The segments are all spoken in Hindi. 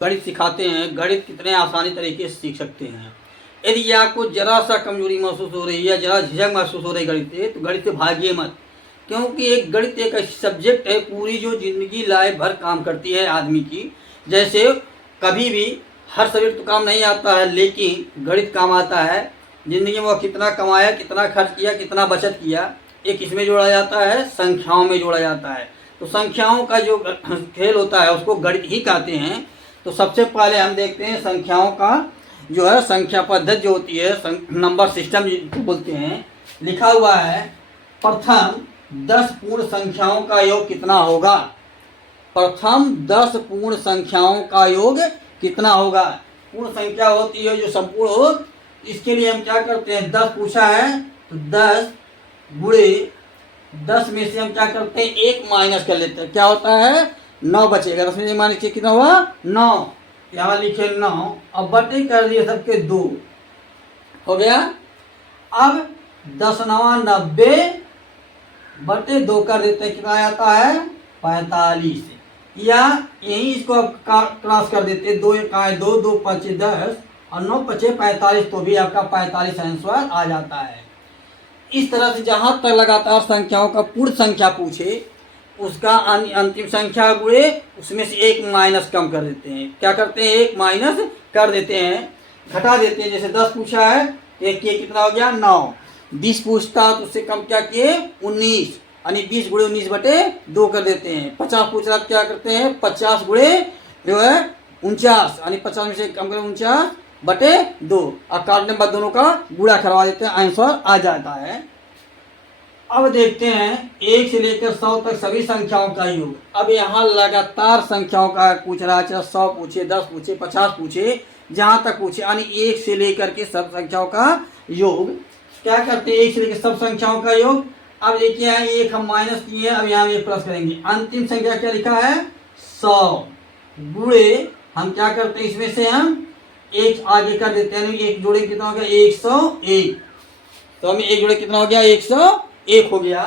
गणित सिखाते हैं, गणित कितने आसानी तरीके से सीख सकते हैं। यदि आपको जरा सा कमजोरी महसूस हो रही है, जरा झिझक महसूस हो रही है गणित से, तो गणित से भागिए मत, क्योंकि एक गणित एक ऐसी सब्जेक्ट है पूरी जो जिंदगी लाइफ भर काम करती है आदमी की। जैसे कभी भी हर सब्जेक्ट तो काम नहीं आता है, लेकिन गणित काम आता है। जिंदगी में वो कितना कमाया, कितना खर्च किया, कितना बचत किया, एक किसमें जोड़ा जाता है, संख्याओं में जोड़ा जाता है। तो संख्याओं का जो खेल होता है उसको गणित ही कहते हैं। तो सबसे पहले हम देखते हैं संख्याओं का जो है संख्या पद्धति जो होती है, नंबर सिस्टम जिसको बोलते हैं। लिखा हुआ है प्रथम 10 पूर्ण संख्याओं का योग कितना होगा। प्रथम 10 पूर्ण संख्याओं का योग कितना होगा। पूर्ण संख्या होती है जो संपूर्ण हो, इसके लिए हम क्या करते हैं, 10 पूछा है तो 10 गुणे 10 में से हम क्या करते हैं, 1 माइनस कर लेते हैं, क्या होता है 9 बचेगा। 10 में से माइनस कितना हुआ 9, यहाँ लिखे 9, अब बटे कर दिए सबके 2 हो गया। अब 10 9 90 बटे 2 कर देते हैं, कितना आता है 45, या यही इसको अब क्रॉस कर देते हैं, 2 1 2 2 5 10 और 9 5 45, तो भी आपका 45 आंसर आ जाता है। इस तरह से जहां तक लगातार संख्याओं का पूर्ण संख्या पूछे, उसका अंतिम संख्या गुणे उसमें से 1 माइनस कम कर देते हैं। क्या करते हैं, 1 माइनस कर देते हैं, घटा देते हैं। जैसे 10 पूछा है, एक किए कितना हो गया 9, 20 पूछता तो उससे कम क्या किए 19, यानी 20 गुणे 19 बटे 2 कर देते हैं। 50 पूछ रहा क्या करते हैं, 50 गुणे जो है 49, यानी 50 में से कम करें 49 बटे 2, और काटने बाद दोनों का गुणा करवा देते हैं, आंसर आ जाता है। अब देखते हैं 1 से लेकर 100 तक सभी संख्याओं का योग। अब यहाँ लगातार संख्याओं का पूछ रहा है, चाहे 100 पूछे, 10 पूछे, 50 पूछे, जहाँ तक पूछे, यानी 1 से लेकर के सब संख्याओं का योग। क्या करते हैं, 1 से लेकर सब संख्याओं का योग। अब देखिए यहाँ 1 हम माइनस किए, अब यहाँ 1 प्लस करेंगे। अंतिम संख्या क्या लिखा है 100 गुणे हम क्या करते हैं, इसमें से हम 1 आगे कर देते हैं, 1 जोड़े कितना हो गया 101, तो हमें 1 जोड़े कितना हो गया 101 हो गया,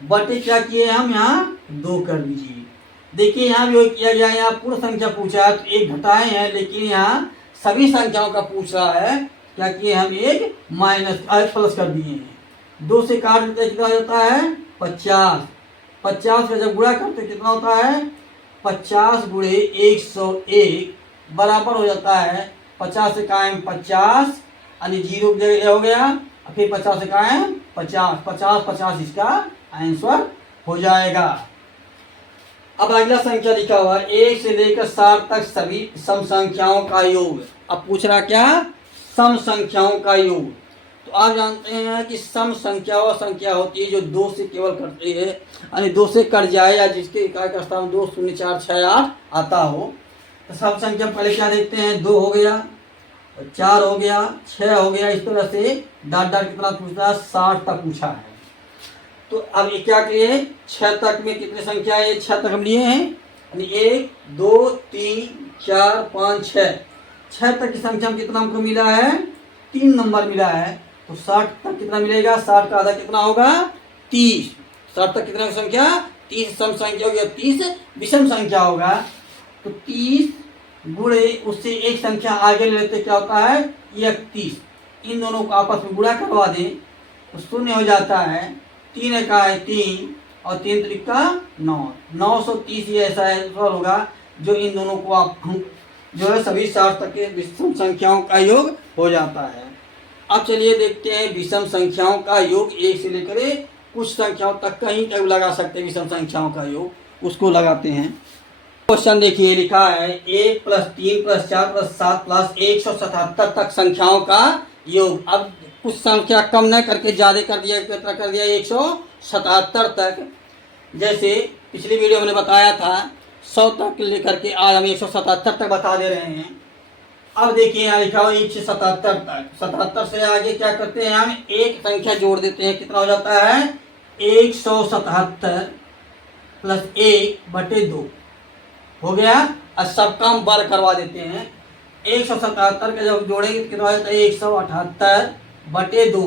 बटे क्या किए हम यहाँ 2 कर दीजिए। देखिए यहाँ भी किया गया, यहाँ पूर्ण संख्या पूछा है तो 1 घटाए हैं, लेकिन यहाँ सभी संख्याओं का पूछ रहा है, क्या किए हम 1 माइनस प्लस कर दिए हैं। 2 से काट देते कितना होता है 50, 50 का जब गुणा करते कितना होता है 50 गुणे 101 बराबर हो जाता है 50 से कायम 50, यानी 0 हो गया, फिर 50 से कायम 50, 50 50 इसका आंसर हो जाएगा। अब अगला संख्या लिखा हुआ है 1 से लेकर 60 तक सभी सम संख्याओं का योग। अब पूछ रहा क्या, सम संख्याओं का योग। तो आप जानते हैं कि सम संख्या वह संख्या होती है जो 2 से केवल कटती है, यानी 2 से कट जाए, या जिसके इकाई का स्थान 2 0 4 6 8 आता हो। तो सम संख्या पहले क्या देखते हैं, 2 हो गया, 4 हो गया, 6 हो गया, इस तरह से डाट डाट कितना पूछता है 60 तक पूछा है। तो अब ये क्या किए 6 तक में कितनी संख्या है, 6 तक हम लिए हैं, यानी 1 2 3 4 5 6 तक की संख्या में कितना हमको मिला है 3 नंबर मिला है। तो 60 तक कितना मिलेगा, 60 का आधा कितना होगा 30, 60 तक कितना संख्या 30 सम संख्या होगी, 30 विषम संख्या होगा। तो 30 गुणे उससे एक संख्या आगे ले लेते क्या होता है 31, इन दोनों को आपस में गुणा करवा दें तो 0 हो जाता है, 3 1 3 और 3 त्रिका 9, 930 ही ऐसा आंसर होगा जो इन दोनों को आप जो है सभी 60 तक के विषम संख्याओं का योग हो जाता है। अब चलिए देखते हैं विषम संख्याओं का योग 1 से लेकर कुछ संख्याओं तक कहीं तक लगा सकते हैं विषम संख्याओं का योग, उसको लगाते हैं। क्वेश्चन देखिए लिखा है 1 + 3 + 4 + 7 + 177 तक संख्याओं का योग। अब कुछ संख्या कम न करके ज़्यादा कर दिया, कितना कर दिया 177 तक। जैसे पिछली वीडियो में बताया था 100 तक लेकर के आज हम 177 तक बता दे रहे हैं। अब देखिए यहाँ लिखा हुआ 177 तक, 77 से आगे क्या करते हैं हम एक संख्या जोड़ देते हैं, कितना हो जाता है 177 + 1 बटे 2 हो गया। और सबका हम वर्ग करवा देते हैं, 177 का जब जोड़ेंगे तो कितना हो जाता है 178 बटे 2।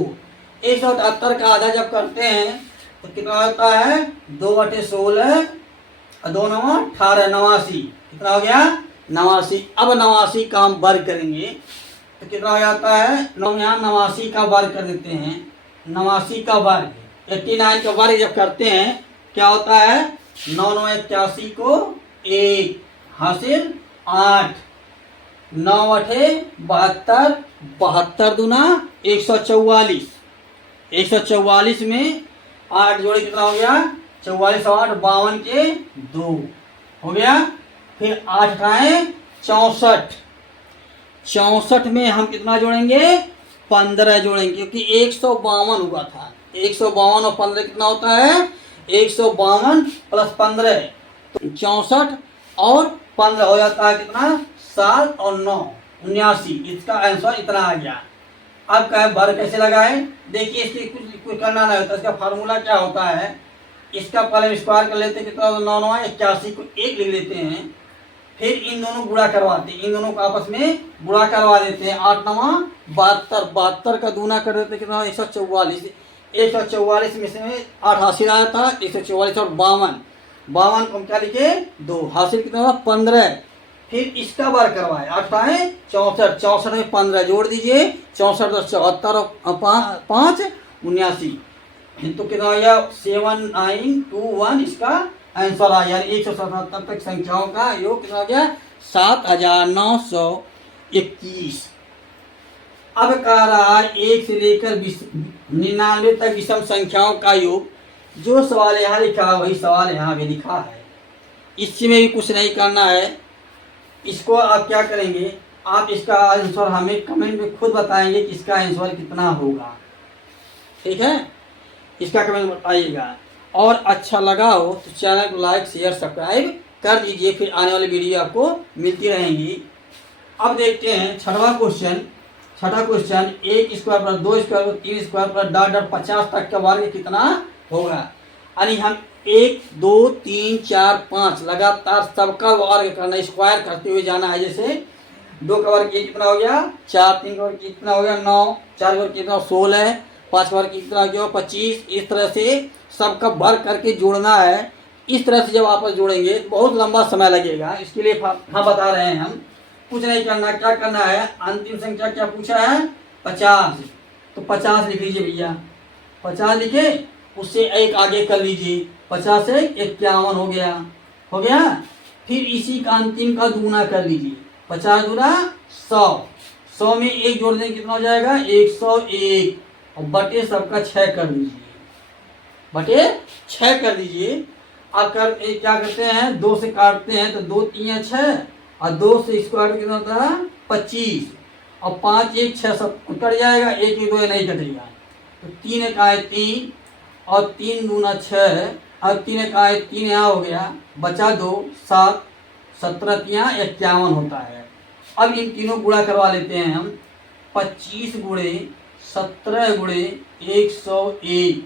178 का आधा जब करते हैं तो कितना होता है 2 बटे 16 और 2 9 18 89, कितना हो गया 89। अब 89 का हम वर्ग करेंगे तो कितना हो जाता है, यहाँ 89 का वर्ग कर देते हैं। 89 का वर्ग 89 का वर्ग जब करते हैं क्या होता है, 9 9 81 को 1 हासिल 8, 9 अठे 72, 72 दूना 144, 144 में 8 जोड़े कितना हो गया, 44 और 8 52 के 2 हो गया। फिर 8 उठाए 64, 64 में हम कितना जोड़ेंगे, 15 जोड़ेंगे क्योंकि 152 हुआ था। 152 और 15 कितना होता है, 152 प्लस 15 तो 64 और 15 हो जाता है कितना, 7 और 9 79। इसका आंसर इतना आ गया। अब क्या वर्ग कैसे लगाए, देखिए इसके कुछ करना नहीं होता। इसका फार्मूला क्या होता है, इसका पहले स्क्वायर कर लेते हैं, कितना 9 9 81 को 1 लिख लेते हैं। फिर इन दोनों गुणा करवाते हैं, इन दोनों को आपस में गुणा करवा देते हैं। 8 9 72, 72 का दूना कर देते हैं कितना, 144। 144 में से 8 हासिल आया था, 144 और 52, 52 को हम क्या लिखे 2 हासिल कितना 15। फिर इसका वर्ग करवाए, 8 आए 64, 64 में 15 जोड़ दीजिए, 64 10 74 और 5 79 तो कितना हो गया 7921। इसका आंसर आ यानी 177 तक संख्याओं का योग कितना हो गया 7921। अब कह रहा है 1 से लेकर 99 तक विषम संख्याओं का योग। जो सवाल यहाँ लिखा है वही सवाल यहाँ भी लिखा है, इसमें भी कुछ नहीं करना है। इसको आप क्या करेंगे, आप इसका आंसर हमें कमेंट में खुद बताएंगे कि इसका आंसर कितना होगा, ठीक है, इसका कमेंट बताइएगा। और अच्छा लगा हो तो चैनल को लाइक शेयर सब्सक्राइब कर दीजिए, फिर आने वाली वीडियो आपको मिलती रहेंगी। अब देखते हैं छठवां क्वेश्चन। छठा question 1 square plus 2 square plus 3 square plus dot dot 50 तक का वर्ग कितना होगा। यानी हम 1 2 3 4 5 लगातार सबका वर्ग करना, स्क्वायर करते हुए जाना है। जैसे 2 का वर्ग कितना हो गया 4, 3 का वर्ग कितना हो गया 9, 4 का वर्ग कितना 16, 5 का वर्ग कितना हो गया 25। इस तरह से सबका वर्ग करके जोड़ना है। इस तरह से जब आपस जोड़ेंगे तो बहुत लंबा समय लगेगा। इसके लिए हम बता रहे हैं, हम कुछ नहीं करना। क्या करना है, अंतिम संख्या क्या पूछा है 50, तो 50 लिख लीजिए भैया, 50 लिखे, उससे एक आगे कर लीजिए, 50 से 51 हो गया, हो गया। फिर इसी का अंतिम का दूना कर लीजिए, 50 दूना 100, 100 में 1 जोड़ देंगे कितना हो जाएगा 101 और बटे सबका 6 कर दीजिए, बटे 6 कर दीजिए। अब क्या करते हैं 2 से काटते हैं तो 2 3 6 और 2 से स्क्वायर कितना होता है 25 और 5 1 6 सब कट जाएगा, 1 1 2 नहीं कटेगा तो 3 1 आए 3 और 3 दूना 6 और 3 1 आए 3 यहाँ हो गया, बचा 2 7 17 यहाँ 51 होता है। अब इन तीनों गुणा करवा लेते हैं हम, 25 गुणे 17 गुणे 101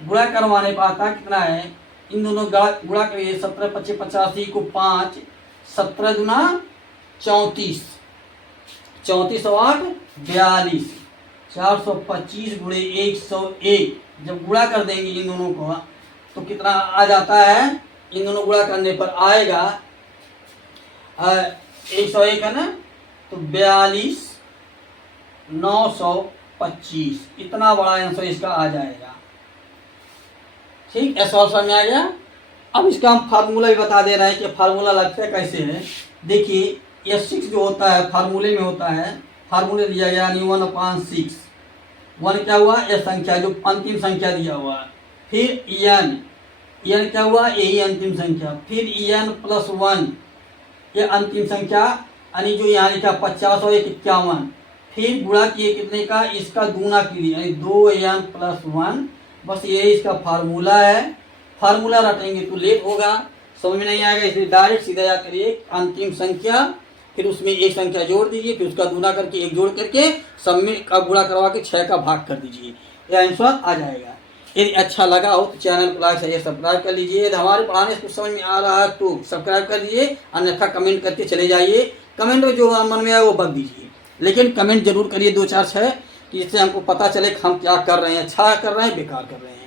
गुणा करवाने पर आता कितना है, इन दोनों गुणा करिए 17 25 85 को 5, 17 दूना 34, 34 और 8 42, 425 गुणे 101 जब गुणा कर देंगे इन दोनों को तो कितना आ जाता है, इन दोनों गुणा करने पर आएगा 101 है ना, तो 42 925 इतना बड़ा आंसर इसका आ जाएगा। ठीक, ऐसा समझ में आ गया। अब इसका हम फार्मूला भी बता दे रहे हैं कि फार्मूला लगता है कैसे है। देखिए ये 6 जो होता है फार्मूले में होता है, फार्मूले दिया गया यानी 1/6, 1 क्या हुआ यह संख्या जो अंतिम संख्या दिया हुआ है, फिर एन क्या हुआ यही अंतिम संख्या, फिर एन प्लस 1 ये अंतिम संख्या यानी जो यहाँ लिखा 50 और 51, फिर गुणा किए कितने का इसका दूना कीजिए यानी 2n प्लस 1, बस ये इसका फार्मूला है। फार्मूला रटेंगे तो लेट होगा, समझ में नहीं आएगा, इसलिए डायरेक्ट सीधा जा करिए अंतिम संख्या, फिर उसमें एक संख्या जोड़ दीजिए, फिर उसका दूना करके एक जोड़ करके सब में का गुणा करवा के 6 का भाग कर दीजिए, यह आंसर आ जाएगा। यदि अच्छा लगा हो तो चैनल को लाइक शेयर सब्सक्राइब कर लीजिए। यदि हमारे पढ़ाने से कुछ समझ में आ रहा है तो सब्सक्राइब कर लीजिए, अन्यथा कमेंट करके चले जाइए। कमेंट में जो मन में आए वो बक दीजिए, लेकिन कमेंट जरूर करिए 2 4 6 कि इससे हमको पता चले कि हम क्या कर रहे हैं, अच्छा कर रहे हैं बेकार कर रहे हैं।